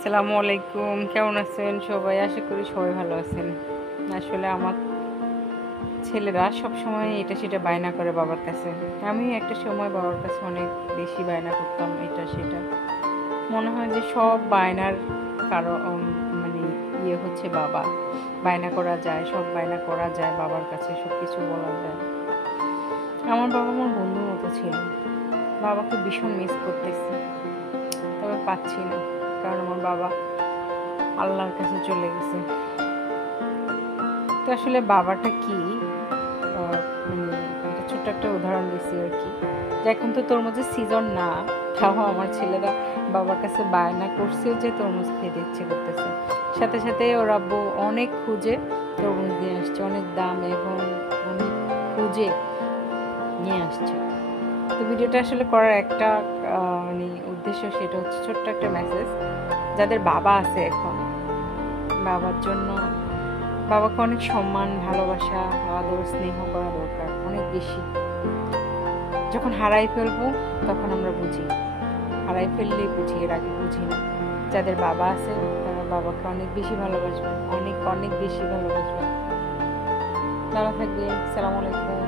আসসালামু আলাইকুম। কেমন আছেন সবাই? আশা করি সবাই ভালো আছেন। আসলে আমার ছেলেরা সবসময় এটা সেটা বায়না করে বাবার কাছে। আমিও একটা সময় বাবার কাছে অনেক বেশি বায়না করতাম এটা সেটা। মনে হয় যে সব বায়নার কারো মানে হচ্ছে বাবা। বায়না করা যায়, সব বায়না করা যায় বাবার কাছে, সবকিছু বলা যায়। আমার বাবা আমার বন্ধুর মতো ছিল। বাবাকে ভীষণ মিস করতেছি। তবে পাচ্ছি না। কারণ আমার বাবা আল্লাহর কাছে চলে গেছে। তো আসলে বাবাটা কি মানে একটা ছোট্ট একটা উদাহরণ দিছি আর কি, যে এখন তো তরমুজের সিজন না, তাও আমার ছেলেরা বাবার কাছে বায়না করছে যে তরমুজ খেতে ইচ্ছে করতেছে। সাথে সাথে ওর আব্বু অনেক খুঁজে তরমুজ নিয়ে আসছে, অনেক দাম এবং অনেক খুঁজে নিয়ে আসছে। তো ভিডিওটা আসলে করার একটা মানে উদ্দেশ্য, সেটা হচ্ছে ছোট্ট একটা মেসেজ যাদের বাবা আছে এখন, বাবার জন্য বাবাকে অনেক সম্মান, ভালোবাসা, আদর, স্নেহ করা দরকার অনেক বেশি। যখন হারাই ফেলবো তখন আমরা বুঝি, হারাই ফেললেই বুঝি, এর আগে বুঝি না। যাদের বাবা আছে তারা বাবাকে অনেক বেশি ভালোবাসবে, অনেক অনেক বেশি ভালোবাসবে। ভালো থাকবে। আসসালামু আলাইকুম।